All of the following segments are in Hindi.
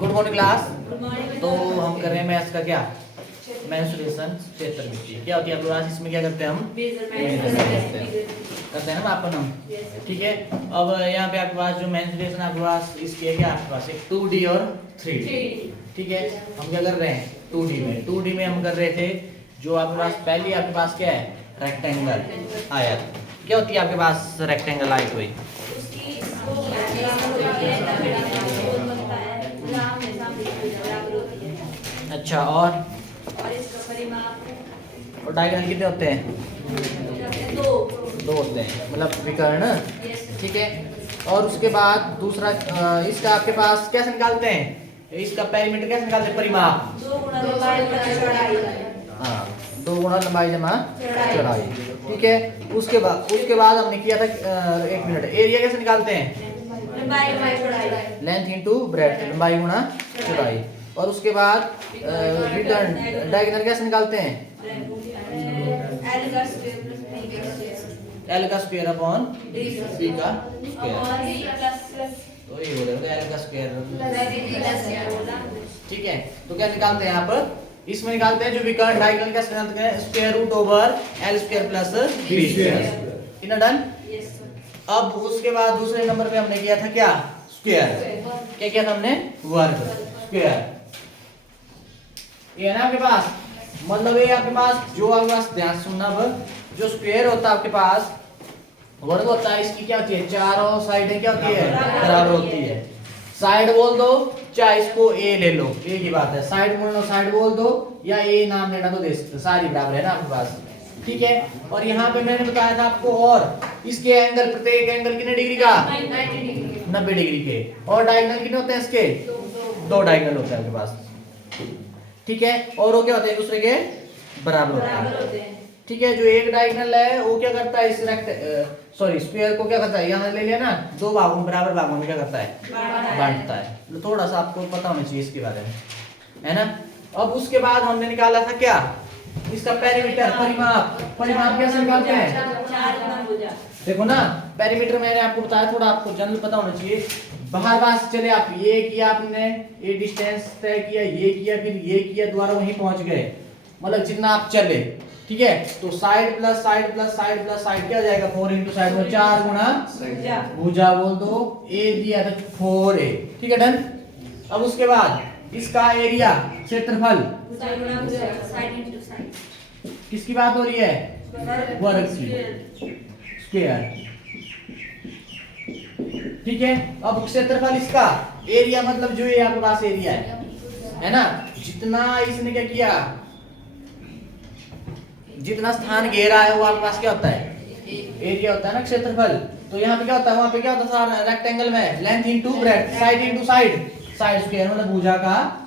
Good morning class. तो हम कर रहे हैं मैथ्स का क्या, मेंस्ट्रुएशन क्षेत्रमिति। क्या होती है आपके पास, इसमें क्या करते हैं हम करते हैं ना मापन हम। ठीक है, अब यहाँ पे आपके पास जो मेंस्ट्रुएशन आपके पास इसकी है क्या, आपके पास एक 2D और 3D। ठीक है, हम क्या कर रहे हैं 2D में हम कर रहे थे जो आपके पास पहली आपके पास क्या है, रेक्टेंगल आयत। क्या होती है आपके पास रेक्टेंगल आयत हुई। अच्छा, और डायगोनल कितने होते हैं, दो होते हैं, मतलब विकर्ण। ठीक है, और उसके बाद दूसरा इसका आपके पास कैसे निकालते हैं, इसका पेरीमीटर कैसे निकालते हैं, परिमाप 2 गुना लंबाई जमा चौड़ाई। ठीक है, उसके बाद हमने किया था 1 मिनट, एरिया कैसे निकालते हैं, लेंथ इनटू ब्रेड्थ, लंबाई गुना चौड़ाई। और उसके बाद विकर्ण डायगोनल कैसे निकालते हैं, L का स्क्वायर अपॉन B का स्क्वायर, तो ये बोलेगा L का स्क्वायर। ठीक है, तो क्या निकालते हैं यहाँ पर, इसमें निकालते हैं जो विकर्ण डायगोनल का square root over L square plus B square. इतना डन। अब उसके बाद दूसरे नंबर पे हमने किया था क्या, स्क्वायर। क्या किया था हमने, वर्ग स्क्वायर। ये है ना आपके पास, मतलब ये आपके पास जो आपके पास ध्यान सुनना, अब जो स्क्वायर होता है आपके पास, वर्ग होता है, इसकी क्या होती है, चारों साइडें क्या होती है, बराबर होती है। साइड बोल दो, चाहे इसको ए ले लो, एक ही बात है। साइड बोल लो, साइड बोल दो, या ए नाम लेना तो दे सकते, सारी बराबर है ना आपके पास। ठीक है, और यहाँ पे मैंने बताया था आपको, और इसके एंगल, प्रत्येक एंगल कितने डिग्री का, 90 डिग्री के। और डायगोनल कितने होते हैं इसके, 2 डायगोनल होते हैं आपके पास। ठीक है, और वो क्या होते हैं, एक दूसरे के बराबर होते हैं। ठीक है, जो एक डायगोनल है वो क्या करता है, इस स्क्वायर को क्या करता है, यहाँ ले लिया ना, 2 भागों में, बराबर भागों में क्या करता है, बांटता है। तो थोड़ा सा आपको पता होना चाहिए इसके बारे में, है ना। अब उसके बाद हमने निकाला था क्या, इसका पेरीमीटर, परिमाप कैसे निकालते हैं, देखो ना, पेरीमीटर मैंने आपको बताया, थोड़ा आपको जनरल पता होना चाहिए। बाहर से चले आप, ये किया आपने, ये डिस्टेंस तय किया, ये किया, फिर ये किया, दोबारा वहीं पहुंच गए, मतलब जितना आप चले। ठीक है, तो side plus side plus side plus side क्या हो जाएगा, 4 इंटू साइड में 4 गुना भुजा बोल दो, ए दिया था 4a। ठीक है, डन। अब उसके बाद इसका एरिया, क्षेत्रफल, किसकी बात हो रही है, वर्ग की, स्क्वायर। ठीक है, अब क्षेत्रफल इसका, एरिया मतलब जो ये आपके पास एरिया है ना, जितना इसने क्या किया, जितना स्थान घेरा है वो आपके पास क्या होता है, एरिया होता है ना, क्षेत्रफल। तो यहाँ पे क्या होता है, वहां पे क्या होता था, रेक्टेंगल में length into breadth, side into side, side square मतलब भुजा का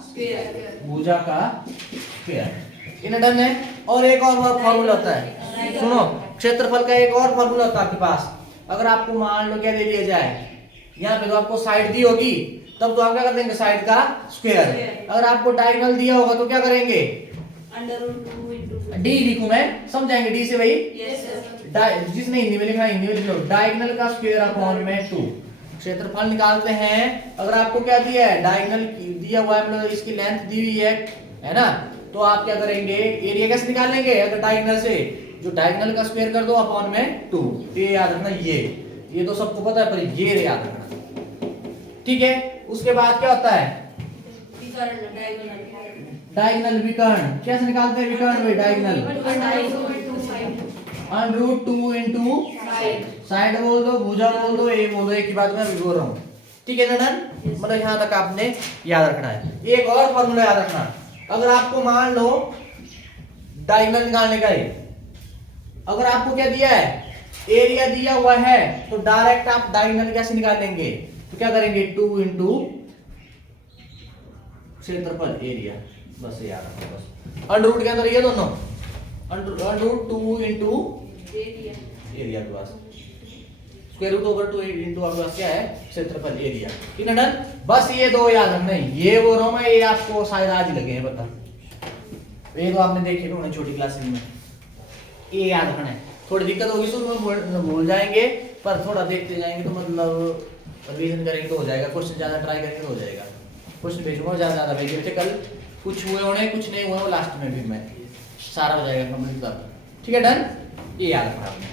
स्क्वायर। इन डन है। और एक और फार्मूला होता है, सुनो, क्षेत्रफल का एक और फार्मूला होता है आपके पास। अगर आपको मान लो क्या दे दिया जाए, यहाँ पे तो आपको साइड दी होगी, तब तो आप क्या कर देंगे, साइड का स्क्वायर। अगर आपको डायगोनल दिया होगा तो क्या करेंगे, डी लिखूं मैं, समझाएंगे डी से भाई, जिसने हिंदी में लिखा हिंदी में लिख लो, डायगोनल का स्क्वायर अपॉन में 2। क्षेत्रफल निकालते हैं, अगर आपको क्या दिया है, डायगोनल दिया हुआ है, मतलब इसकी लेंथ दी हुई है ना, तो आप क्या करेंगे, एरिया कैसे निकालेंगे, अगर डायगोनल से, जो डायगोनल का स्क्वायर कर दो अपॉन में 2। ये याद रखना, ये तो सबको पता है, पर ये याद रखना। ठीक है, उसके बाद क्या होता है, डायगोनल विकर्ण कैसे निकालते हैं, विकर्ण में डायगोनल √2 इंटू साइड बोल दो, भुजा बोल दो, ए बोल दो, एक ही बात मैं बोल रहा हूँ। ठीक है ना, मतलब यहाँ तक आपने याद रखना है। एक और फॉर्मूला याद रखना, अगर आपको मान लो डायगोनल निकालने का है, अगर आपको क्या दिया है, एरिया दिया हुआ है, तो डायरेक्ट आप डायगोनल कैसे निकालेंगे, तो क्या करेंगे, 2 इंटू क्षेत्रफल एरिया, बस याद रखो, बस अंडर रूट के अंदर ये दोनों, अंडर रूट 2 इंटू एरिया के पास, स्क्वायर रूट ओवर 2 इंटू आपके पास क्या है, क्षेत्रफल एरिया। ठीक है, डन। बस ये 2 याद रखना है, ये बोल रहा हूं मैं, ये आपको शायद आज ही लगे हैं, बता, ये तो आपने देखे होंगे छोटी क्लासेस में। ये याद रखना है। थोड़ी दिक्कत होगी शुरू में भूल जाएंगे, पर थोड़ा देखते जाएंगे तो मतलब रिवीजन करेंगे तो हो जाएगा। क्वेश्चन ज़्यादा ट्राई करेंगे तो हो जाएगा। क्वेश्चन भेजूंगा ज़्यादा भेजिए बच्चे, कल कुछ हुए होने कुछ नहीं हुए वो लास्ट में भी मैं सारा हो जाएगा कंप्लीट कर। ठीक है, डन। ये याद रखना आपने।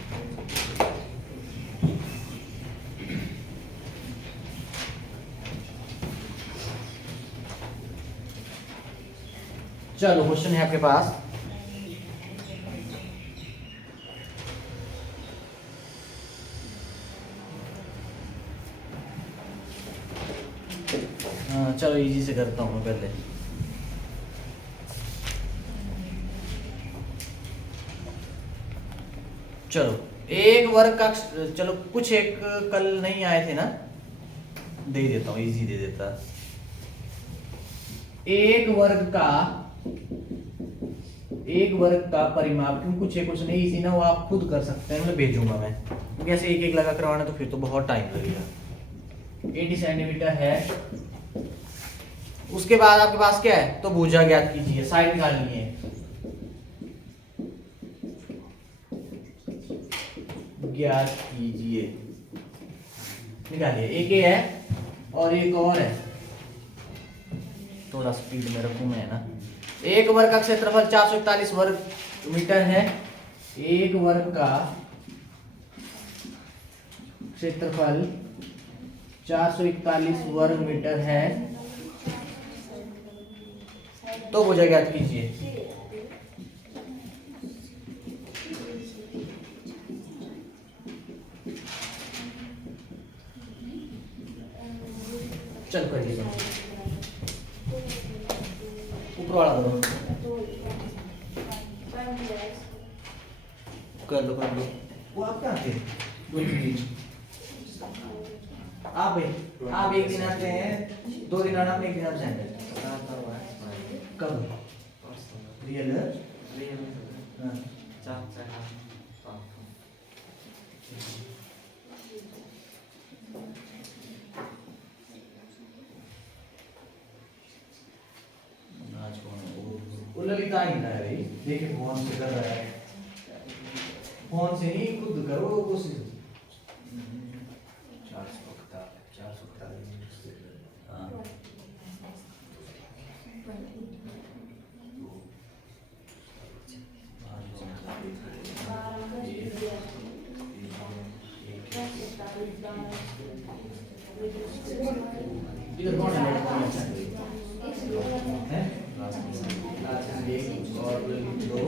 चलो क्वेश्चन है आपके पास। हाँ चलो इजी से करता हूँ मैं पहले। चलो एक वर्ग का, चलो कुछ एक कल नहीं आए थे ना, दे देता हूँ, इजी दे देता। एक वर्ग का परिमाप, क्योंकि कुछ नहीं इजी ना, वो आप खुद कर सकते हैं, मैं भेजूंगा मैं, क्योंकि ऐसे एक एक लगा करवाना तो फिर तो बहुत टाइम लगेगा। 80 सेंटीमीटर है। उसके बाद आपके पास क्या है, तो भुजा ज्ञात कीजिए, साइड निकालनी है। ज्ञात कीजिए, निकालिए। एक ये है और एक और है, थोड़ा स्पीड में रखूं मैं ना। एक वर्ग का क्षेत्रफल 441 वर्ग मीटर है। एक वर्ग का क्षेत्रफल 441 वर्ग मीटर है, तो भुजा ज्ञात कीजिए। चल करिए, ऊपर वाला करो, कर लो वो आप क्या आते आप एक दिन आते हैं, 2 दिन आना, एक दिन आप जाएंगे कब रियल ललिता ही है भाई, देखिए फोन से कर रहा है, फोन से नहीं खुद करो कोशिश। 441 इधर कौन है और दो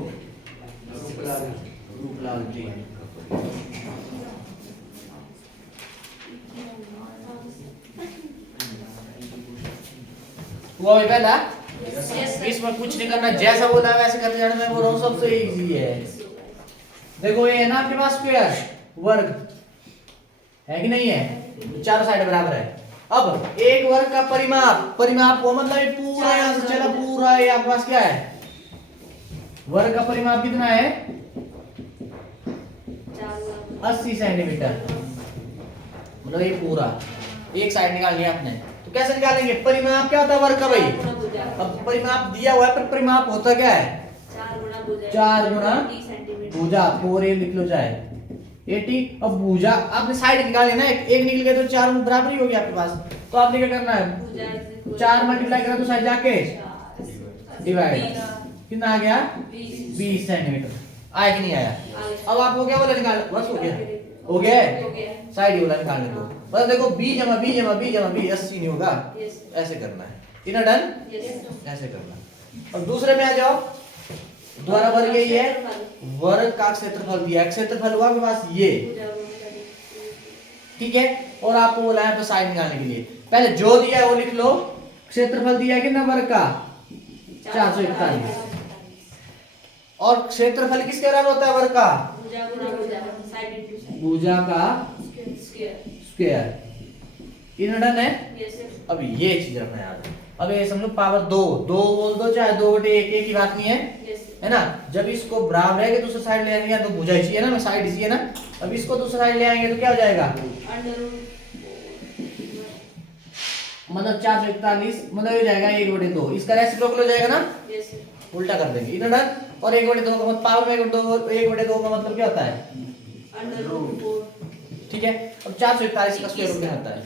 रूपलाल जी। हुआ पहला, इसमें कुछ नहीं करना, जैसा बोला वैसे करते जाना। मैं बोल रहा हूँ सबसे इजी है। देखो ये है ना आपके पास स्क्वायर वर्ग है कि नहीं है, चारों साइड बराबर है। अब एक वर्ग का परिमाप वो मतलब ये पूरा यहाँ से चला पूरा, ये आपके पास क्या है, वर्ग का परिमाप कितना है 80 सेंटीमीटर, मतलब ये पूरा एक साइड निकालनी है आपने। तो कैसे निकालेंगे, परिमाप क्या होता है वर्ग का भाई, अब परिमाप दिया हुआ है पर परिमाप होता क्या है 4 गुना भुजा, 4a लिख लो चाहे 80। अब भुजा आपने साइड निकाली ना, एक निकल गया तो 4 बराबर ही हो गया आपके पास। तो आपने क्या करना है 4 मल्टीप्लाई करा तो साइड जाके डिवाइड, कितना आ गया 20 सेंटीमीटर। आया कि नहीं आया। अब आपको क्या बोला निकाल, बस हो गया साइड ही बोला निकालने को। बस देखो b जमा b जमा b जमा b 80 नहीं होगा, ऐसे करना है। इतना डन, ऐसे करना। और दूसरे में आ जाओ, द्वारा वर्ग यही है, वर्ग का क्षेत्रफल दिया, क्षेत्रफल हुआ आपके पास ये, ठीक है। और आपको बोला है तो साइड निकालने के लिए पहले जो दिया है वो लिख लो। क्षेत्रफल दिया है कितना वर्ग का 441, और क्षेत्रफल किसके बराबर होता है वर्ग का भुजा का स्क्वायर। इन डन है। अब ये चीज रखना याद। अब ये समझो पावर 2 बोल दो चाहे 2/1 एक ही बात नहीं है ना। जब इसको बराबर है कि दूसरी साइड ले आएंगे तो भुजा चाहिए ना, मैं साइड चाहिए ना। अब इसको दूसरी साइड ले आएंगे तो क्या हो जाएगा मतलब 441 मतलब हो जाएगा 1/2, इसका रेसिप्रोकल हो जाएगा ना। उल्टा कर देंगे, इधर डन। और 1/2 का मतलब पावर में 1/2 का मतलब क्या होता है? ठीक है। अब 441 का स्क्वायर रूट क्या होता है?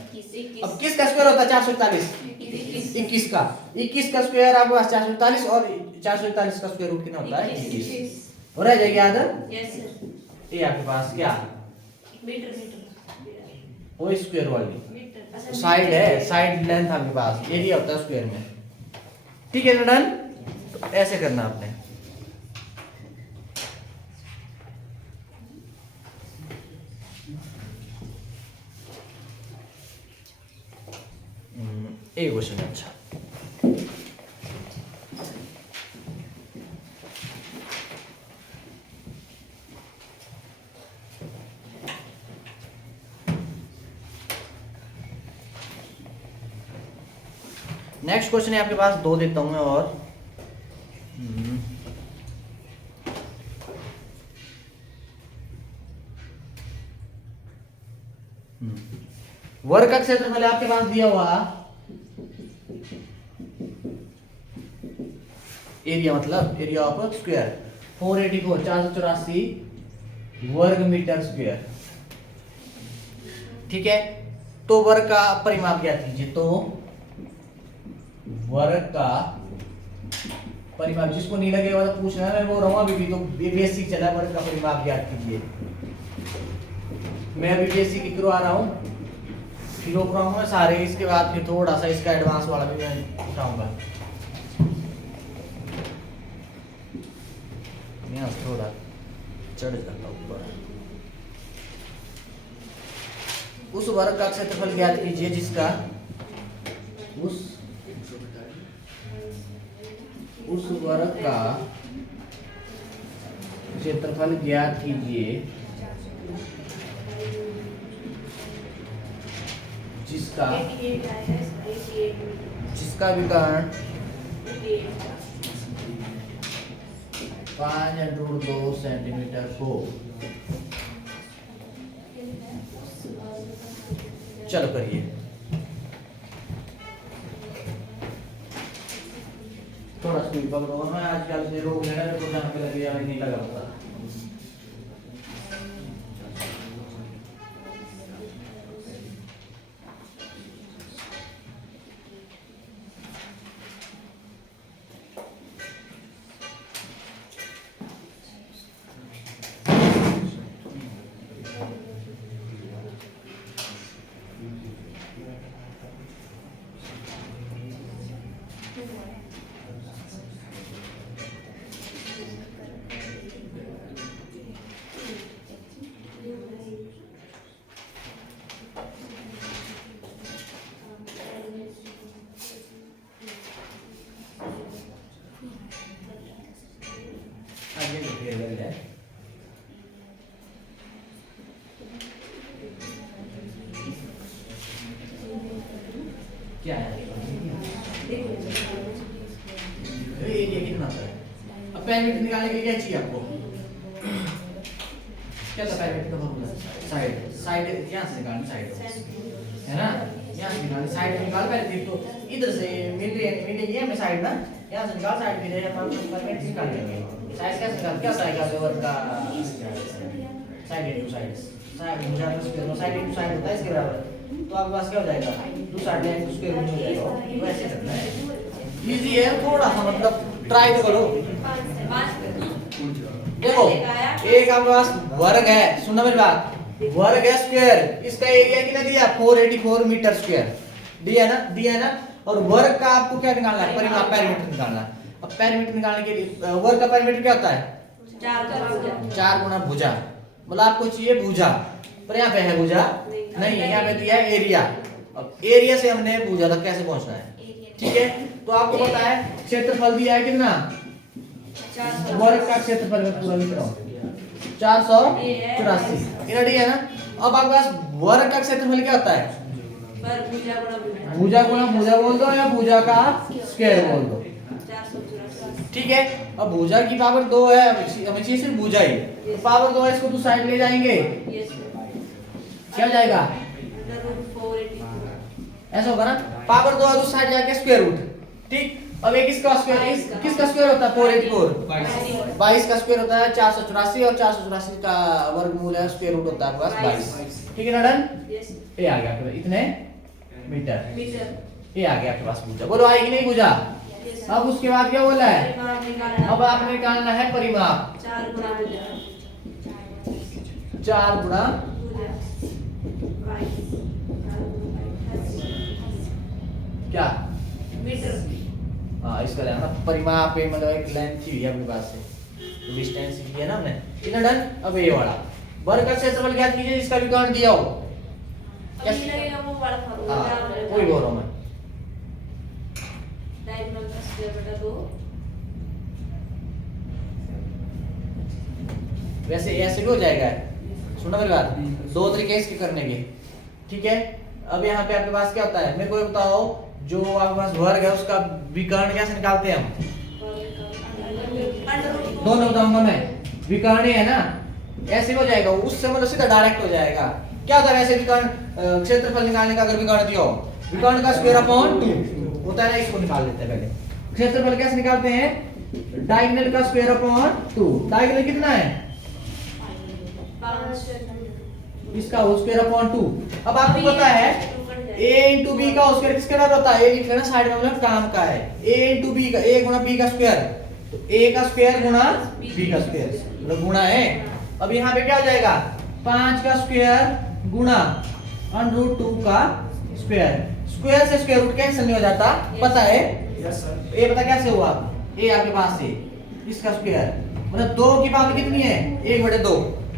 अब किसका स्क्वायर होता है 441? 21 का। 21 का स्क्वायर आपके पास 441 और 441 का स्क्वायर रूट कितना होता है? 21। हो रहा जाएगा याद? Yes sir. ये आपके पास क्या मीटर वो स्क्वायर वाली मीटर साइड है, साइड लेंथ आपके पास एरिया होता है स्क्वायर में। ठीक है डन। तो ऐसे करना आपने। एक क्वेश्चन अच्छा। नेक्स्ट क्वेश्चन है आपके पास, 2 देता हूं मैं और वर्ग का क्षेत्रफल आपके पास दिया हुआ एरिया, मतलब एरिया ऑफ स्क्वायर 484 484 वर्ग मीटर स्क्वायर। ठीक है। तो वर्ग का परिमाप ज्ञात कीजिए। तो वर्ग का परिमाप, जिसको नहीं लगेगा तो पूछना है, मैं बोल रहा हूं अभी भी तो बेसिक चला। वर्ग का परिमाप ज्ञात कीजिए। मैं अभी बेसिक ही करवा रहा हूं, किलोग्राम में सारे, इसके बाद फिर थोड़ा सा इसका एडवांस वाला भी मैं उठाऊंगा। यहाँ थोड़ा चढ़ जाता ऊपर। उस वर्ग का क्षेत्रफल ज्ञात कीजिए जिसका उस वर्ग का क्षेत्रफल ज्ञात कीजिए जिसका विकर्ण 5√2 सेंटीमीटर हो। चलो करिए। थोड़ा स्पीड पकड़ो। मैं आजकल से रोग लेना तो जान पे लगे यार नहीं लगा पता। आगे देखिए इधर है। क्या है? एरिया कितना है? अब पैरामीटर निकालने के लिए क्या चाहिए आपको? क्या था पैरामीटर का फॉर्मूला? साइड यहाँ से निकालना, साइड है ना, यहाँ से निकालना। साइड निकाल पहले तो इधर से मिलेगी हमें साइड ना, यहाँ से निकाल साइड की जगह पैरामीटर निकाल लेंगे। साइड कैसे निकाल, क्या आएगा वर्ग का साइड इनटू साइड, साइड भुजा का स्क्वायर, साइड इनटू साइड होता है इसके बराबर। तो आपके पास क्या हो जाएगा? 2 साइड लाइन स्क्वायर रूट हो जाएगा। वैसे करना है, इजी है थोड़ा सा, मतलब ट्राई तो करो। देखो एक आपके पास वर्ग है, सुनना मेरी बात, वर्ग है स्क्वायर, इसका एरिया कितना दिया? 484 मीटर स्क्वायर दिया ना। और वर्ग का आपको क्या निकालना है? परिमाप, पैरामीटर निकालना है। अब पैरामीटर निकालने के लिए वर्ग का पैरामीटर क्या होता है? 4 गुना भुजा, मतलब आपको चाहिए भुजा, पर यहाँ पे है भुजा नहीं है, यहाँ पे दिया है एरिया। अब एरिया से हमने भुजा तक कैसे पहुंचना है? ठीक है। तो आपको पता है क्षेत्रफल दिया है कितना? वर्ग का क्षेत्रफल में पूरा लिख रहा हूँ 484 है ना। अब आपके पास वर्ग का क्षेत्रफल क्या होता है? भुजा गुना भुजा बोल दो या भुजा का स्क्वायर बोल दो। ठीक है। अब भुजा की पावर 2 है, हमें चाहिए सिर्फ भुजा ही, तो पावर 2 है, इसको तो साइड ले जाएंगे, क्या हो जाएगा? ऐसा होगा ना, पावर 2 है तो साइड जाके स्क्वायर रूट। ठीक, अब एक इसका स्क्वायर किसका स्क्वायर होता है 484 22 का स्क्वायर होता है 484 और 484 का वर्गमूल है स्क्वायर रूट होता है आपके पास 22 ठीक है ना डन यस ये आ गया आपके पास इतने मीटर मीटर ये आ गया आपके पास भुजा बोलो आएगी नहीं भुजा यस अब उसके बाद क्या बोला है परिमाप निकालना अब आपने निकालना है परिमाप 4 गुना भुजा 4 गुना भुजा 22 क्या मीटर हाँ इसका ध्यान ना परिमाप पे मतलब एक लेंथ की है अपने पास से डिस्टेंस की है ना हमने इतना डन अब ये वाला वर्ग का क्षेत्रफल ज्ञात कीजिए जिसका विकर्ण दिया हो अब ये लगेगा वो वाला फॉर्मूला हाँ वही बोल रहा हूँ मैं डायगोनल का स्क्वायर बटा 2 वैसे ऐसे भी हो जाएगा सुनो मेरी बात दो तरीके इसके करने के ठीक है अब यहाँ पे आपके पास क्या होता है मेरे को ये बताओ जो आपके पास वर्ग है उसका विकर्ण कैसे निकालते हैं हम दोनों बताऊंगा मैं विकर्ण है ना ऐसे हो जाएगा उससे मतलब सीधा डायरेक्ट हो जाएगा क्या होता है वैसे विकर्ण क्षेत्रफल निकालने का अगर विकर्ण दिया हो विकर्ण का स्क्वायर अपॉन 2 होता है ना इसको निकाल लेते हैं पहले क्षेत्रफल कैसे निकालते हैं डायगोनल का स्क्वायर अपॉन 2 डायगोनल कितना है 5 इसका होल स्क्वायर अपॉन 2 अब आपको पता है a into b का होल स्क्वायर किसके बराबर होता है a लिख लेना साइड में मतलब काम का है a into b का a गुना b का स्क्वायर तो a का स्क्वायर गुना b का स्क्वायर मतलब गुणा है अब यहाँ पे क्या हो जाएगा 5 का स्क्वायर गुणा √2 का स्क्वायर स्क्वायर से स्क्वायर रूट कैंसिल नहीं हो जाता पता है ये पता कैसे हुआ a आपके पास से इसका स्क्वायर मतलब 2 की पावर कितनी है 1/2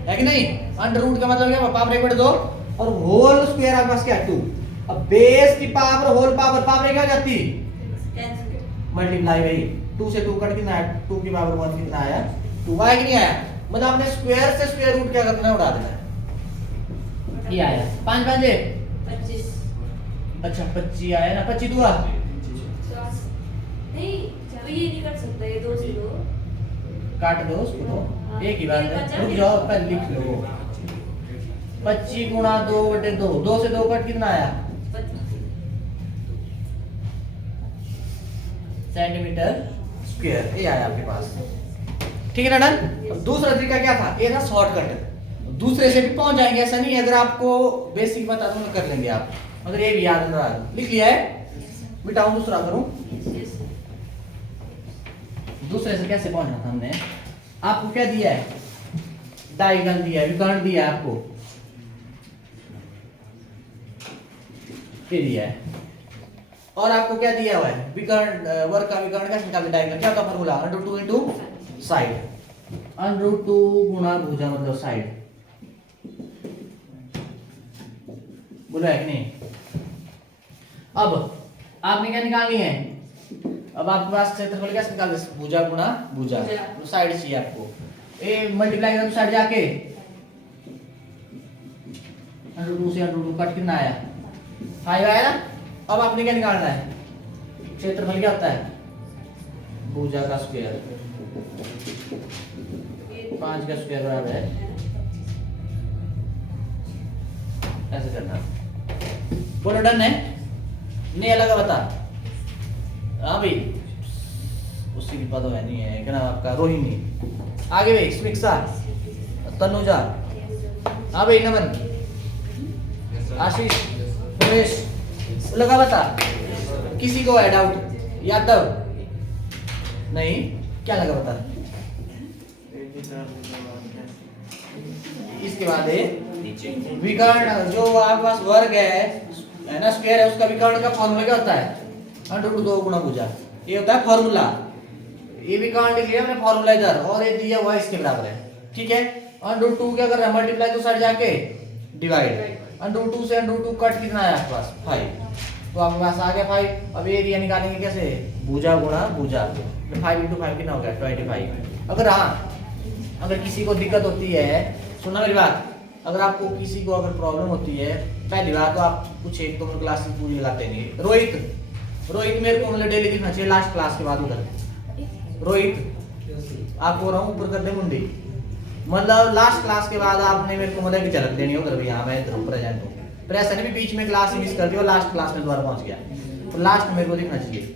है कि नहीं √रूट का मतलब क्या पावर 1/2 और होल स्क्वायर आपके पास क्या है 2 अब बेस की पावर होल पावर पावर क्या हो जाती मल्टीप्लाई भाई 2 से 2 कट कितना है 2 की पावर 1 कितना आया 2 आया कि नहीं आया मतलब आपने स्क्वायर से स्क्वायर रूट क्या करना है उड़ा देना है ये आया 5 5 25 अच्छा 25 आया ना 25 हुआ नहीं तो ये नहीं कर सकता ये 2 से 2 काट दो उसको एक ही बात है रुक जाओ पहले लिख लो 25 गुणा 2/2 2 से 2 कट कितना आया सेंटीमीटर स्क्वायर ये आया आपके पास ठीक है ना डन अब दूसरा तरीका क्या था ये था शॉर्टकट दूसरे से भी पहुंच जाएंगे ऐसा नहीं है अगर आपको बेसिक बता दूं तो कर लेंगे आप अगर ये भी याद रहा लिख लिया है मिटाऊं दूसरा करूं दूसरे से कैसे पहुंचना था हमने आपको क्या दिया है डायगोनल दिया है विकर्ण दिया है आपको ये दिया है और आपको क्या दिया हुआ है विकर्ण वर्ग का विकर्ण कैसे निकालते डायगोनल क्या होता फॉर्मूला √2 इनटू साइड √2 गुणा भुजा मतलब साइड बोला है कि नहीं अब आपने क्या निकालनी है अब आपके पास क्षेत्रफल कैसे निकालते भुजा गुणा भुजा तो साइड चाहिए आपको ए मल्टीप्लाई करो साइड जाके √2 से √2 कट कितना आया 5 आया ना अब आपने क्या निकालना है क्षेत्रफल क्या होता है भुजा का स्क्वायर 5 का स्क्वायर बराबर है ऐसे करना बोलो डन है नहीं अलग बता हाँ भाई उसकी भी पता है नहीं है क्या नाम आपका रोहिणी आगे भाई स्मिक्षा तनुजा हाँ भाई नमन आशीष सुरेश लगा बता किसी को है डाउट यादव नहीं क्या लगा बता इसके बाद है विकर्ण जो आपके पास वर्ग है ना स्क्वायर है उसका विकर्ण का फॉर्मूला क्या होता है √2 गुणा भुजा ये होता है फॉर्मूला ये विकर्ण लिख लिया हमने फॉर्मूला इधर और ये दिया हुआ इसके बराबर है ठीक है √2 क्या कर रहा है मल्टीप्लाई तो साइड जाके डिवाइड √2 से √2 कट कितना है आपके पास 5 तो आपके पास आ गया 5 अब एरिया निकालेंगे कैसे भुजा गुणा भुजा 5 × 5 कितना हो गया 25 अगर हाँ अगर किसी को दिक्कत होती है सुनना मेरी बात अगर आपको किसी को अगर प्रॉब्लम होती है पहली बात तो आप कुछ 1-2 क्लासेस पूरी लगाते नहीं रोहित मेरे को मतलब डेली दिखना चाहिए लास्ट क्लास के बाद उधर रोहित आपको रहा हूँ ऊपर कर दे मुंडी मतलब लास्ट क्लास के बाद आपने मेरे को मतलब झलक देनी है उधर भी हाँ मैं इधर प्रेजेंट हूँ पर ऐसा नहीं बीच में क्लास मिस कर दी और लास्ट क्लास में दोबारा पहुंच गया तो लास्ट में मेरे को दिखना चाहिए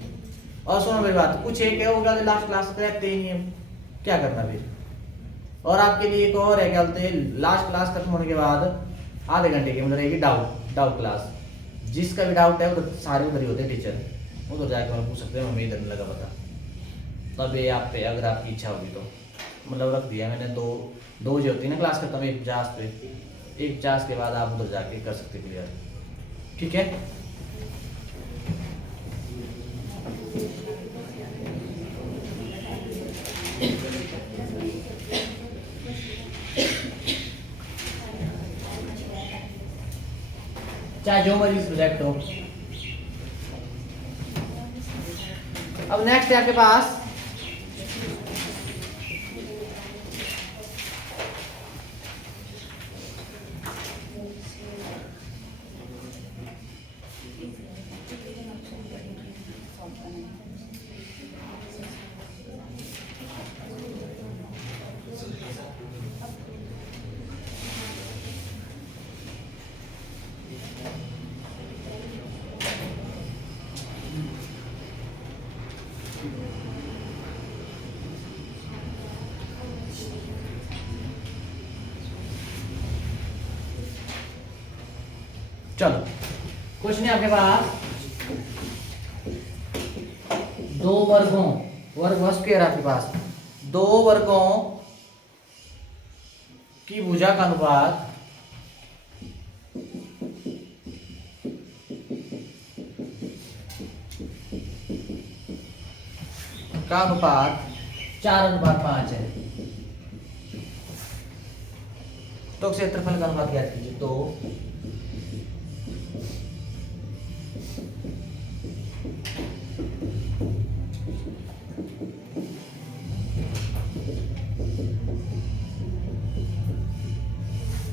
और सुनो मेरी बात, कुछ एक है होगा तो लास्ट क्लास तक रहते ही नहीं हम, क्या करना फिर। और आपके लिए एक और है, क्या बोलते हैं, लास्ट क्लास खत्म होने के बाद आधे घंटे की मतलब रहेगी डाउट क्लास। जिसका भी डाउट है उधर सारे उधर ही होते हैं टीचर, उधर जाके मतलब पूछ सकते हैं, हमें इधर नहीं लगा पता। तब ये आप पे अगर आपकी इच्छा होगी तो मतलब रख दिया मैंने, दो बजे होती है ना क्लास खत्म, 1:50 पे, 1:50 के बाद आप उधर जाके कर सकते क्लियर, ठीक है। चाहे जो मर्जी प्रोजेक्ट हो। अब नेक्स्ट है आपके पास चलो क्वेश्चन है आपके पास, दो वर्गों, वर्ग स्क्वायर आपके पास, दो वर्गों की भुजा का अनुपात का अनुपात 4:5 है, तो क्षेत्रफल का अनुपात ज्ञात कीजिए। तो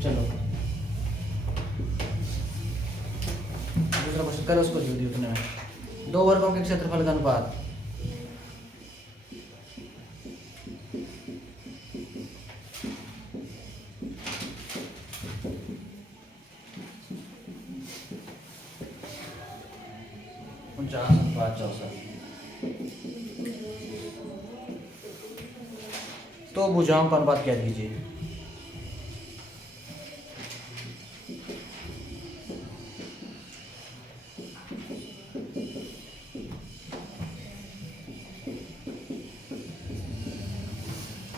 चलो दूसरा क्वेश्चन करो, उसको जो दी उतने में, दो वर्गों के क्षेत्रफल का अनुपात तो भुजाओं का अनुपात क्या दीजिए।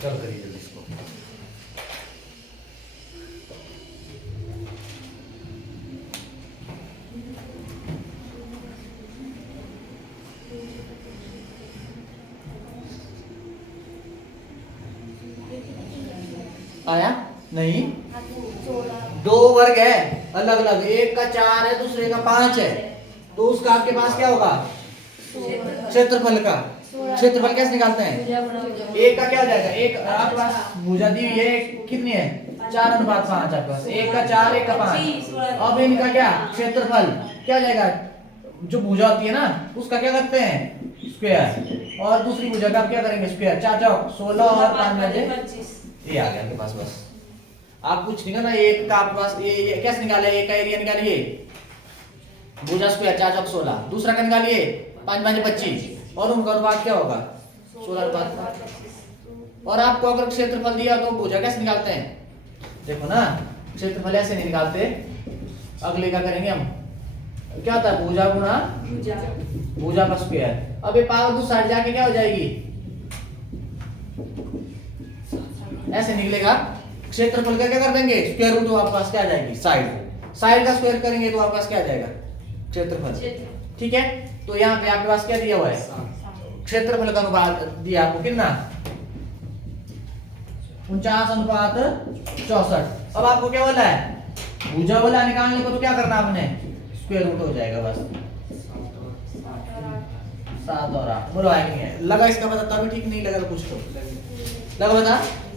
चल करिए जल्दी इसको। आया नहीं, दो वर्ग है अलग अलग, एक का 4 है दूसरे का 5 है, तो उसका आपके पास क्या होगा, क्षेत्रफल का। क्षेत्रफल कैसे निकालते हैं, एक का क्या हो जाएगा, एक आपके पास भुजा दी हुई है कितनी है, 4:5 आपके पास, एक का 4 एक का 5। अब इनका क्या क्षेत्रफल क्या हो जाएगा, जो भुजा होती है ना उसका क्या करते हैं स्क्वायर, और दूसरी भुजा का आप क्या करेंगे स्क्वायर, 4 चौक 16 और 5 बजे 25, ये आ गया आपके पास। बस आप कुछ नहीं करना, एक का आपके पास ये कैसे निकाले, एक का एरिया निकालिए, भुजा स्क्वायर 4 चौक 16, दूसरा का निकालिए 5 बजे 25, और उनका अनुपात क्या होगा 16:5। और आपको अगर क्षेत्रफल दिया तो भुजा कैसे निकालते हैं, देखो ना क्षेत्रफल ऐसे नहीं निकालते, अगले का करेंगे हम, क्या होता है भुजा गुणा भुजा का स्क्वायर। अब ये पावर दूसरी साइड जाके क्या हो जाएगी, ऐसे निकलेगा। क्षेत्रफल का क्या कर देंगे स्क्वायर रूट, तो आपके पास क्या आ जाएगी साइड का स्क्वायर करेंगे तो आपके पास क्या आ जाएगा क्षेत्रफल, ठीक है। तो यहाँ पे आपके पास क्या दिया हुआ है, क्षेत्रफल का अनुपात दिया आपको कितना 49:64। अब आपको क्या बोला है, भुजा बोला निकालने को, तो क्या करना आपने स्क्वायर रूट हो जाएगा बस, 7 और 8 बोलो है, नहीं है लगा इसका पता, तभी ठीक नहीं लगा तो कुछ तो लगा बता।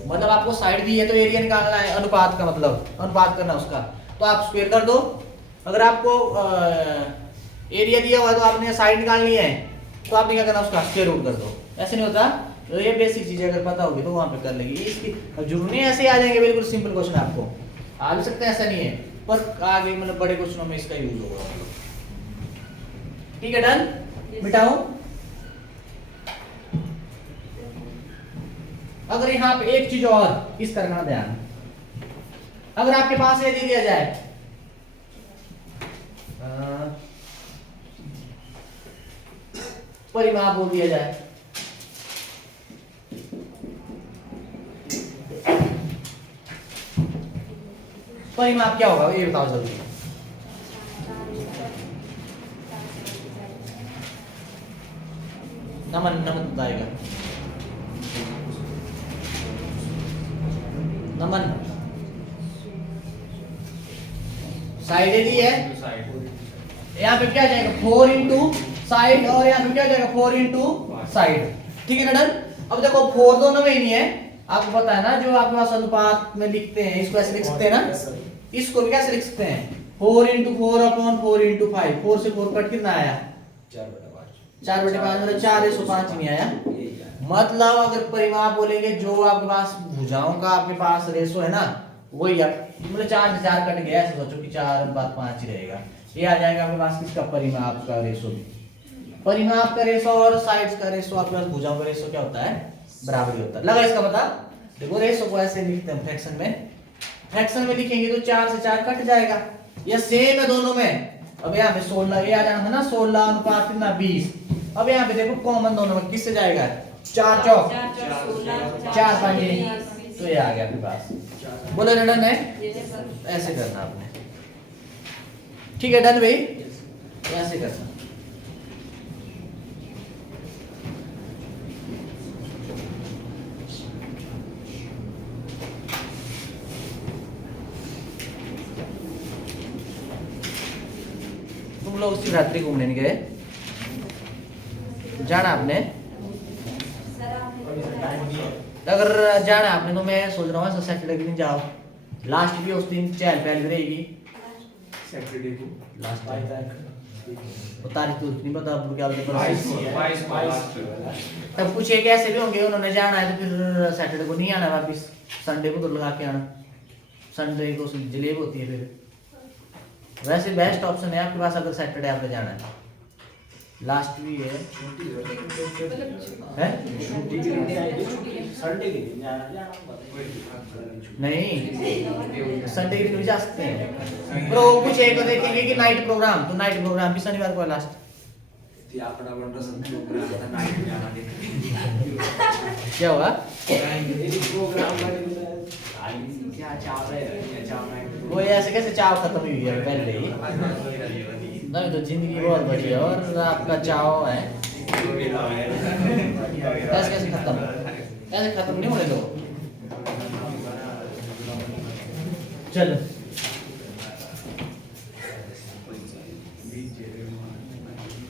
मतलब आपको साइड दी है तो एरिया निकालना है, अनुपात का मतलब अनुपात करना उसका, तो आप स्क्वायर कर दो। अगर आपको एरिया दिया हुआ है तो आपने साइड निकालनी है, तो आपने क्या करना उसका स्क्वायर रूट कर दो। ऐसे नहीं होता, तो ये बेसिक चीजें अगर पता होगी तो वहां पे कर लेगी। इसकी जरूरी नहीं ऐसे आ जाएंगे, बिल्कुल सिंपल क्वेश्चन आपको आ भी सकते हैं, ऐसा नहीं है, पर आगे मतलब बड़े क्वेश्चनों में इसका यूज होगा। ठीक है डन, मिटाऊं अगर यहाँ पे एक चीज और इस तरह का ध्यान, अगर आपके पास ये दे दिया जाए परिमाप बोल दिया जाए, परिमाप क्या होगा ये बताओ जल्दी। नमन नमन बताएगा, नमन साइड दी है, यहाँ पे क्या जाएगा 4 इंटू साइड, और यहाँ पे क्या जाएगा 4 इंटू साइड, ठीक है ना डन। अब देखो 4 दोनों में ही नहीं है, आपको पता है ना जो आपके पास अनुपात में लिखते हैं इसको ऐसे लिख सकते हैं ना, इसको भी कैसे लिख सकते हैं 4 इंटू 4 अपॉन 4 इंटू 5, 4 से 4 कट कितना आया 4/5, मतलब 4/5 नहीं आया। मतलब अगर परिमाप बोलेंगे जो आपके पास भुजाओं का आपके पास रेशो है ना वही आप, मतलब 4 से 4 कट गया, ऐसे सोचो कि 4/5 ही रहेगा, ये आ जाएगा आपके पास किसका परिमाप का रेशो। परिमाप का रेशो और साइड्स का रेशो आपके पास भुजाओं का रेशो क्या होता है बराबर ही होता है। लगा इसका पता। देखो रेशो को ऐसे लिखते हैं फ्रैक्शन में, फ्रैक्शन में लिखेंगे तो 4 से 4 कट जाएगा, या सेम है दोनों में। अब यहाँ पे 16 ये आ जाना था ना 16 अनुपात कितना 20, अब यहाँ पे देखो कॉमन दोनों में किससे जाएगा 4 चौक 4 5, तो ये आ गया आपके पास। बोलो डन है, ऐसे करना आपने, ठीक है डन भाई, ऐसे करना। तुम लोग शिवरात्रि घूमने नहीं गए, जाना आपने, अगर जाना आपने तो मैं सोच रहा हूँ सैटरडे के दिन जाओ, लास्ट भी उस दिन चहल पहल भी रहेगी सैटरडे को लास्ट तो तारीख तो नहीं पता अब क्या बोलते, तब कुछ एक ऐसे भी होंगे उन्होंने जाना है तो फिर सैटरडे को नहीं आना वापिस, संडे को तो लगा के आना, संडे को जलेब होती है फिर। वैसे बेस्ट ऑप्शन है आपके पास अगर सैटरडे आपको जाना है, लास्ट भी है संडे के दिन जाना नहीं, संडे के दिन भी जा सकते हैं, पर वो कुछ एक देखेंगे कि नाइट प्रोग्राम, तो नाइट प्रोग्राम भी शनिवार को है लास्ट। क्या हुआ वो ऐसे कैसे चाव खत्म हुई है पहले ही, नहीं तो जिंदगी बहुत बड़ी है और आपका चाव है ऐसे कैसे खत्म, ऐसे खत्म नहीं होने दो। चलो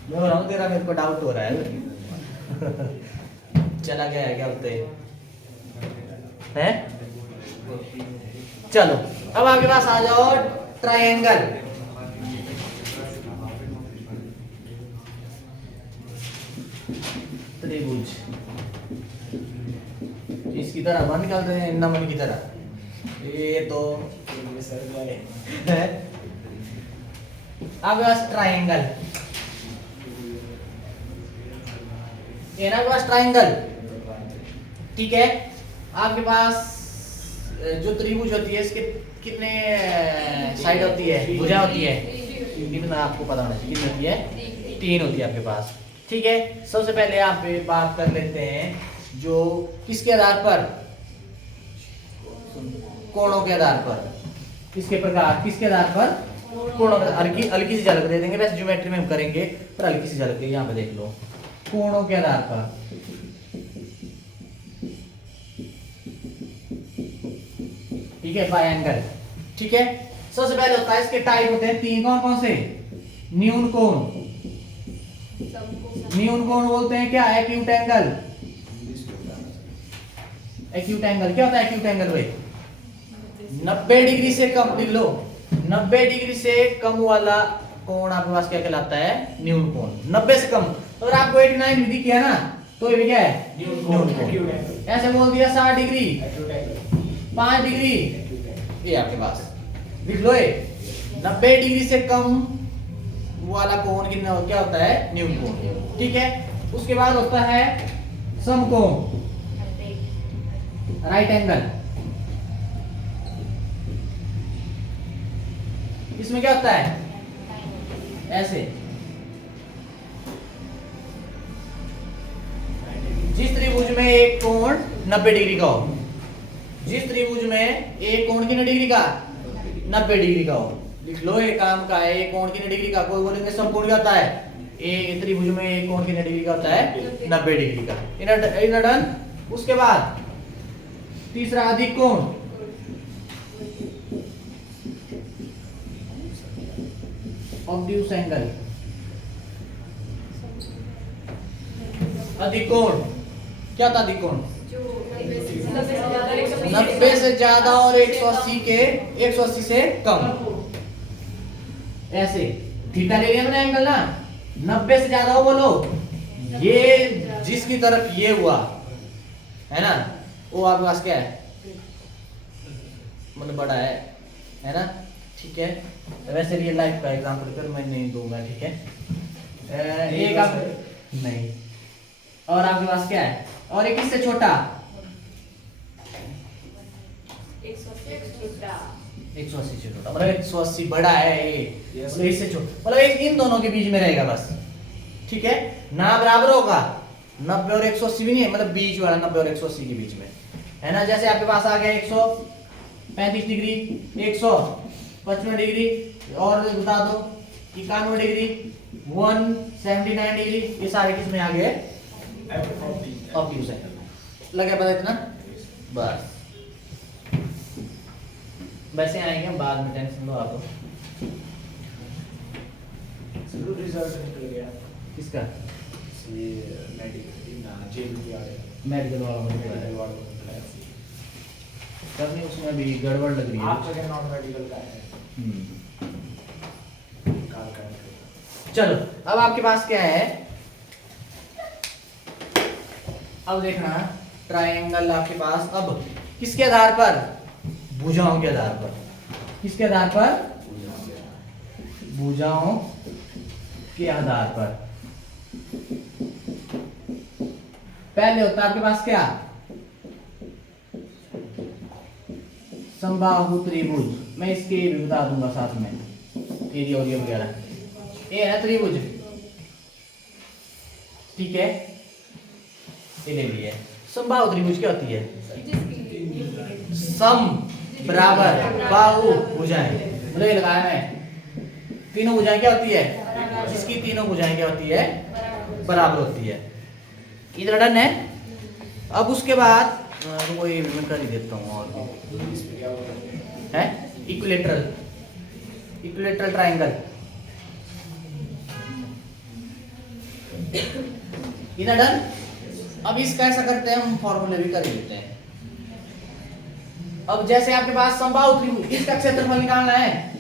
मैं हो रहा हूँ तेरा, मेरे को डाउट हो रहा है चला गया है क्या बोलते हैं। चलो अब आपके पास आ जाओ ट्रायंगल, त्रिभुज, इसकी तरह मन निकालते हैं नमन की तरह, ये तो आपके पास ट्रायंगल, ये ना आपके पास ट्रायंगल, ठीक है। आपके पास जो त्रिभुज होती है इसके कितने साइड होती है, भुजा होती है, कितना आपको पता होना चाहिए, कितनी होती है 3 होती है आपके पास, ठीक है। सबसे पहले आप बात कर लेते हैं जो किसके आधार पर, कोणों के आधार पर, किसके प्रकार, किसके आधार पर कोणों के, हल्की सी झलक दे देंगे, वैसे ज्योमेट्री में हम करेंगे पर हल्की सी झलक, यहाँ पे देख लो कोणों के आधार पर, ठीक है ट्रायंगल, ठीक है। सबसे पहले होता है इसके टाइप होते हैं 3, कौन कौन से, न्यून कोण, न्यून कोण बोलते हैं क्या, एक्यूट एंगल, एक्यूट एंगल क्या होता है एक्यूट एंगल भाई 90 डिग्री से कम, लिख लो 90 डिग्री से कम वाला कोण आपके पास क्या कहलाता है, न्यून कोण। 90 से कम, अगर आपको 89 डिग्री किया ना तो ये क्या है न्यून कोण। ऐसे बोल दिया 60 डिग्री 5 डिग्री, ये आपके पास लिख लो, 90 डिग्री से कम वाला कोण क्या होता है न्यून कोण, ठीक है। उसके बाद होता है समकोण, राइट एंगल, इसमें क्या होता है ऐसे, जिस त्रिभुज में एक कोण 90 डिग्री का हो, जिस त्रिभुज में एक कोण कितने डिग्री का 90 डिग्री का हो, लिख लो एक काम का है एक कोण कितने डिग्री का, कोई बोलेंगे समकोण क्या होता है, एक त्रिभुज में एक कोण कितने डिग्री का होता है 90 डिग्री का, इन डन। उसके बाद तीसरा अधिक कोण, ऑब्ट्यूस एंगल, अधिक कोण क्या था, अधिक कोण 90 से ज्यादा और 180 के 180 से कम, ऐसे थीटा ले लिया मैंने एंगल ना, 90 से ज्यादा हो बोलो, ये जिसकी तरफ ये हुआ है ना, वो आपके पास क्या है, मतलब बड़ा है ना, ठीक है। वैसे रियल लाइफ का एग्जांपल कर मैं नहीं दूंगा, ठीक है। एक आप नहीं, और आपके पास क्या है, और एक इससे छोटा 180 से छोटा, मतलब 180 बड़ा है ये, मतलब इससे छोटा, मतलब एक इन दोनों के बीच में रहेगा बस, ठीक है ना, बराबर होगा 90 और 180 भी नहीं है, मतलब बीच वाला 90 और 180 के बीच में है ना। जैसे आपके पास आ गया 135 डिग्री, 155 डिग्री, और बता दो 91 डिग्री, 179 डिग्री, ये सारे किसमें आ गए, ऑब्ट्यूस एंगल। लगे पता इतना, बस वैसे आएंगे हम बाद में, टेंशन लो आप। रिजल्ट निकल गया किसका, ये मेडिकल जेल आ गया, मेडिकल वाला मेडिकल करनी, उसमें भी गड़बड़ लग रही है, आप जगह नॉन मेडिकल का है। चलो अब आपके पास क्या है, अब देखना ट्रायंगल आपके पास, अब किसके आधार पर, भुजाओं के आधार पर, किसके आधार पर, भुजाओं के आधार पर। पहले होता है आपके पास क्या, समबाहु त्रिभुज, मैं इसके भी बता दूंगा साथ में, एरिया और ये वगैरह, ये है त्रिभुज, ठीक है, ये ले लिए। समबाहु त्रिभुज क्या होती है, सम बराबर बाहु भुजाएं, मतलब ये लगाया मैं, तीनों भुजाएं क्या होती है, जिसकी तीनों भुजाएं क्या होती है, बराबर होती है। इधर डन है। अब उसके बाद वो ये मैं कर ही देता हूँ, और है इक्विलेटरल, इक्विलेटरल ट्रायंगल, इधर डन। अब इसका ऐसा करते हैं, हम फॉर्मूले भी कर ही देते हैं। अब जैसे आपके पास समबाहु त्रिभुज, इसका क्षेत्रफल निकालना है,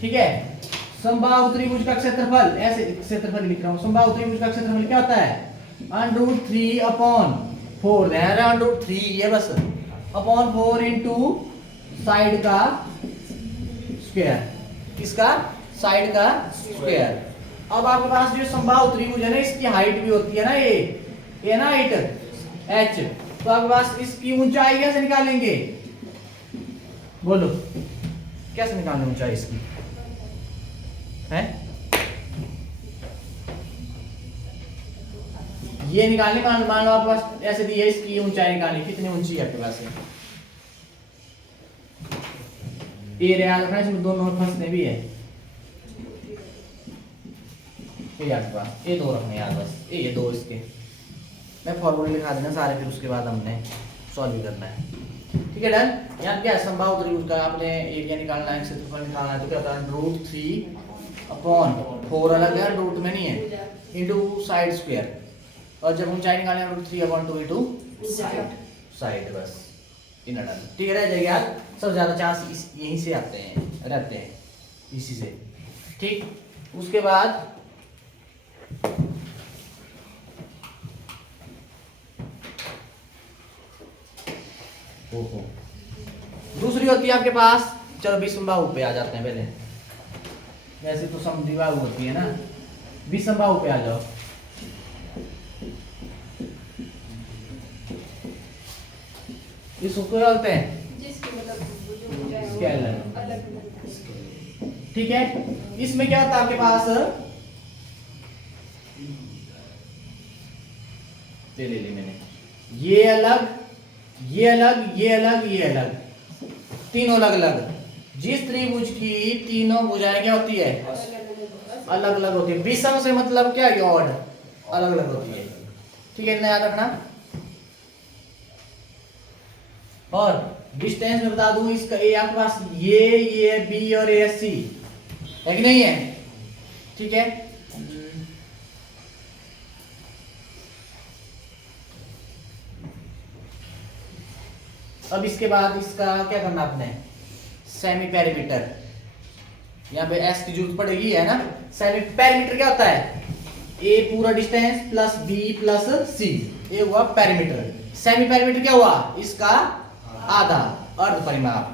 ठीक है, समबाहु त्रिभुज का क्षेत्रफल, ऐसे क्षेत्रफल लिख रहा हूं, समबाहु त्रिभुज का क्षेत्रफल क्या होता है, √3/4, ध्यान रहे √3 ये बस, अपॉन 4 इंटू साइड का स्क्वायर, किसका, साइड का स्क्वायर। अब आपके पास जो समबाहु त्रिभुज है ना, इसकी हाइट भी होती है ना, ये ना हाइट h, तो आपके पास इसकी ऊंचाई कैसे निकालेंगे, बोलो कैसे निकालें ऊंचाई इसकी, है ये निकालने, मान लो आपके पास ऐसे दी है, इसकी ऊंचाई निकालनी, कितनी ऊंची है आपके पास है, ये याद रखना, इसमें दोनों फंसने भी है, ये आपके पास ये दो रखने याद, बस ये दो, इसके मैं फॉर्मूले लिखा देना सारे, फिर उसके बाद हमने सॉल्व भी करना है, ठीक है डन। यहाँ क्या है, समबाहु त्रिभुज का आपने एरिया निकालना है, क्षेत्रफल निकालना है, तो क्या होता है √3/4 अलग है, रूट में नहीं है, इंटू साइड स्क्वायर, और जब ऊंचाई निकालने √3/2 इंटू साइड, बस इन डन, ठीक है, रह जाएगी यार। सबसे ज्यादा चांस यहीं से आते हैं, रहते हैं इसी से, ठीक। उसके बाद दूसरी होती है आपके पास, चलो विषमबाहु पे आ जाते हैं पहले, वैसे तो समद्विबाहु होती है ना, विषमबाहु पे आ जाओ। इसको क्या बोलते हैं? जिसकी मतलब वो जो हो जाए स्केलर। अलग अलग। ठीक है, इसमें क्या होता है आपके पास, ले ले ले मैंने, ये अलग, ये अलग, ये अलग, ये अलग, तीनों अलग अलग। जिस त्रिभुज की तीनों भुजाएं क्या होती है? अलग अलग होती है। विषम से मतलब क्या है? ऑड, अलग अलग होती है। ठीक है, इतना याद रखना। और डिस्टेंस में बता दूं, इसका ए आपके पास ये बी और ए सी है कि नहीं है? ठीक है, अब इसके बाद इसका क्या करना आपने? Semi perimeter. यहाँ पे एस की जरूरत पड़ेगी, है ना? सेमी पेरीमीटर क्या होता है? ए पूरा डिस्टेंस प्लस बी प्लस सी, ये हुआ पेरीमीटर। सेमी पेरीमीटर क्या हुआ? इसका आधा, अर्ध परिमाप।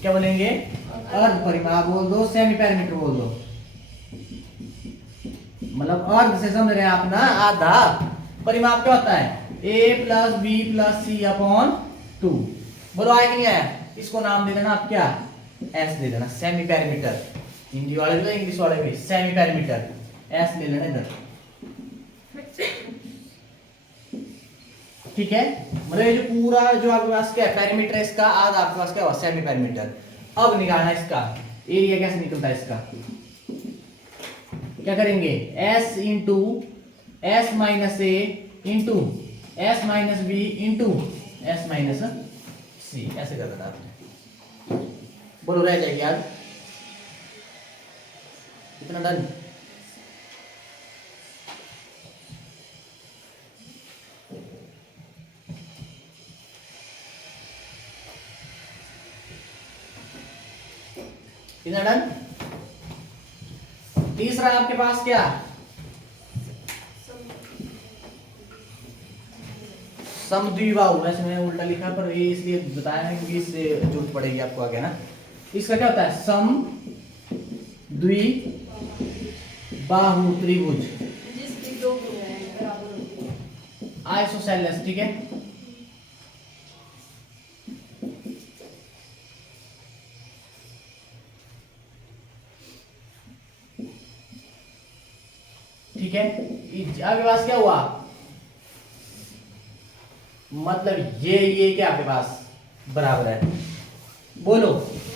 क्या बोलेंगे? अर्ध परिमाप बोल दो, सेमी पेरीमीटर बोल दो। मतलब अर्ध से समझ रहे हैं आप ना, आधा। परिमाप क्या होता है? a plus B plus C upon 2। बोलो आया कि नहीं आया? इसको नाम दे देना आप क्या? एस दे देना, सेमी पेरीमीटर। हिंदी वाले भी इंग्लिश वाले भी सेमी पेरीमीटर, एस ले लेना इधर। ठीक है, मतलब ये जो पूरा जो आपके पास क्या है पेरीमीटर, इसका आधा आपके पास क्या हुआ? Semi perimeter. अब निकालना इसका एरिया, कैसे निकलता है इसका? क्या करेंगे? s into S minus a into S minus b into S minus c, ऐसे कर देना आपने। बोलो, रह जाएगी याद? कितना डन? कितना डन? तीसरा आपके पास क्या? समद्विबाहु। वैसे मैंने उल्टा लिखा, पर ये इसलिए बताया है क्योंकि इससे जरूरत पड़ेगी आपको आगे ना। इसका क्या होता है? समद्विबाहु त्रिभुज जिसकी दो भुजाएं बराबर होती है। आइसोसेलेस। ठीक है, ठीक है। आपके पास क्या हुआ? मतलब ये क्या आपके पास बराबर है? बोलो,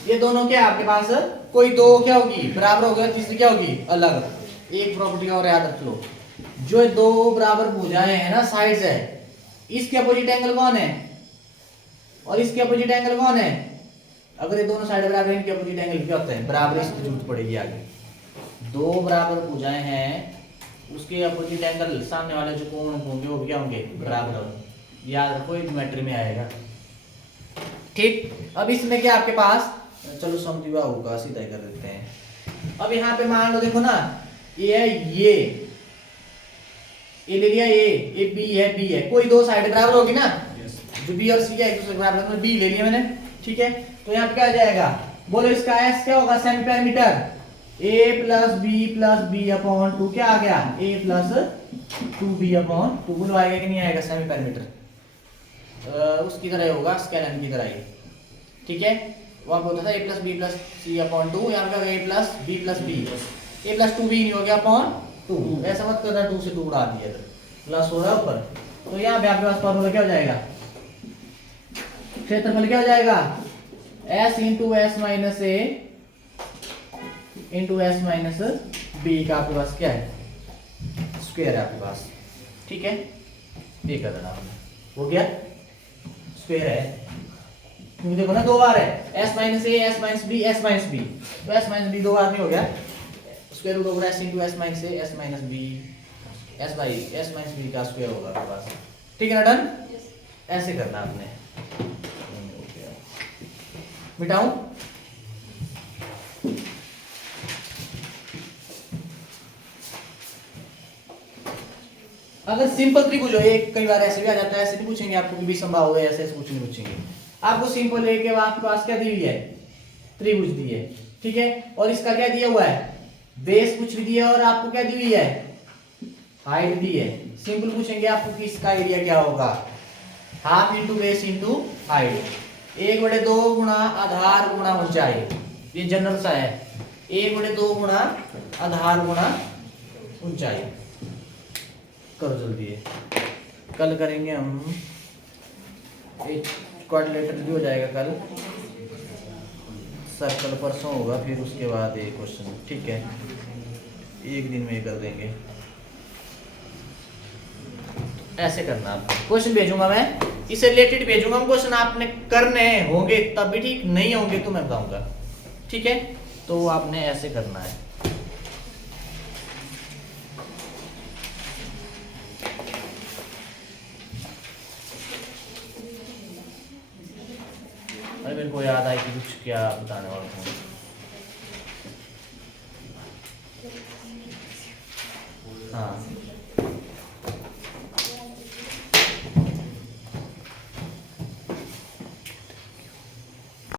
ये दोनों क्या आपके पास? कोई दो क्या होगी? बराबर हो गया, तीसरी क्या होगी? अलग। एक प्रॉपर्टी और याद रख लो, जो दो बराबर भुजाएं हैं ना, साइड्स है, इसके अपोजिट एंगल कौन है? और इसके अपोजिट एंगल कौन है? अगर ये दोनों साइड बराबर हैं, इनके अपोजिट एंगल क्या होता है? बराबर। इसकी जरूरत पड़ेगी आगे। दो बराबर भुजाएं हैं, उसके अपोजिट एंगल सामने वाले जो कोण होंगे वो क्या होंगे? बराबर। याद रखो, एक ज्योमेट्री में आएगा। ठीक, अब इसमें क्या आपके पास? चलो समद्विबाहु का सीधा कर देते हैं। अब यहाँ पे मान लो, देखो ना, ये है, ये ले लिया, ये बी है, बी है, कोई दो साइड बराबर होगी ना, जो बी और सी है एक दूसरे के बराबर, बी ले लिया मैंने। ठीक है, तो यहाँ पे क्या आ जाएगा? बोलो, इसका एस क्या होगा? Semi perimeter a plus B upon 2 क्या आ गया? a plus 2b upon 2। बोलो आएगा कि नहीं आएगा? सेमी पेरीमीटर उसकी तरह होगा, स्केलर की तरह ही। ठीक है, वहां पे होता था a plus B plus C upon 2, यहाँ पे a plus B plus B, a plus 2b नहीं हो गया अपॉन 2। ऐसा मत करना 2 से 2 उड़ा दिया तो प्लस हो रहा है ऊपर। तो यहाँ पे आपके पास फॉर्मूला क्या हो जाएगा? क्षेत्रफल क्या हो जाएगा? s into S minus a into S minus B का आपके पास क्या है? स्क्वायर है आपके पास। ठीक है, ये कर देना हो गया, स्क्वायर है। क्योंकि देखो ना, दो बार है, s minus A, s minus B, s minus B, तो s माइनस बी दो बार नहीं हो गया? Square root over s into S minus A, s minus B, s by s minus B का स्क्वायर होगा आपके पास। ठीक है ना? डन? ऐसे करना आपने। मिटाऊं? अगर सिंपल त्रिभुज हो, एक कई बार ऐसे भी आ जाता है, ऐसे नहीं पूछेंगे आपको कि विषमबाहु है, ऐसे कुछ नहीं पूछेंगे आपको। सिंपल है कि आपके पास क्या दी हुई है? त्रिभुज दी है। ठीक है, और इसका क्या दिया हुआ है? बेस कुछ भी दिया, और आपको क्या दी हुई है? हाइट दी है। सिंपल पूछेंगे आपको कि इसका एरिया क्या होगा? Half into base into height, 1/2 गुणा आधार गुणा ऊंचाई, ये जनरल सा है, 1/2 गुणा आधार गुणा ऊंचाई। करो जल्दी है, कल करेंगे हम, एक क्वाड्रिलेटरल भी हो जाएगा कल, सर्कल परसों होगा, फिर उसके बाद एक क्वेश्चन, ठीक है, एक दिन में ये कर देंगे। ऐसे करना, आप क्वेश्चन भेजूंगा मैं, इससे रिलेटेड भेजूंगा क्वेश्चन, आपने करने होंगे तब भी ठीक, नहीं होंगे तो मैं बताऊंगा, ठीक है। तो आपने ऐसे करना है। अरे मेरे को याद आई कि कुछ क्या बताने वाला था। हाँ